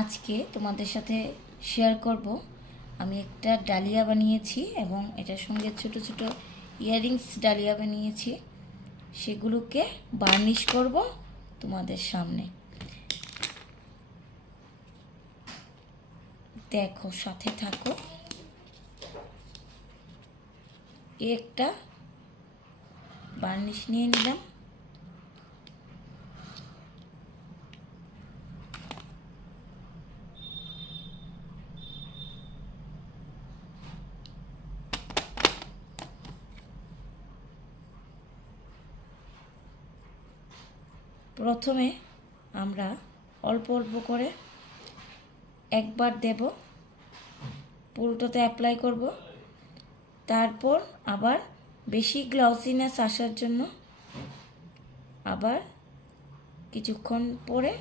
আজকে তোমাদের সাথে শেয়ার করব আমি একটা ডালিয়া বানিয়েছি এবং এটার সঙ্গে ছোট ছোট ইয়াররিংস ডালিয়া বানিয়েছি। সেগুলোকে বার্নিশ করব তোমাদের সামনে। দেখো, সাথে থাকো। একটা বার্নিশ নিয়ে নিলাম। প্রথমে আমরা অল্প অল্প করে একবার দেব, পুরোটাতে অ্যাপ্লাই করব। তারপর আবার বেশি গ্লসিনেস আসার জন্য আবার কিছুক্ষণ পরে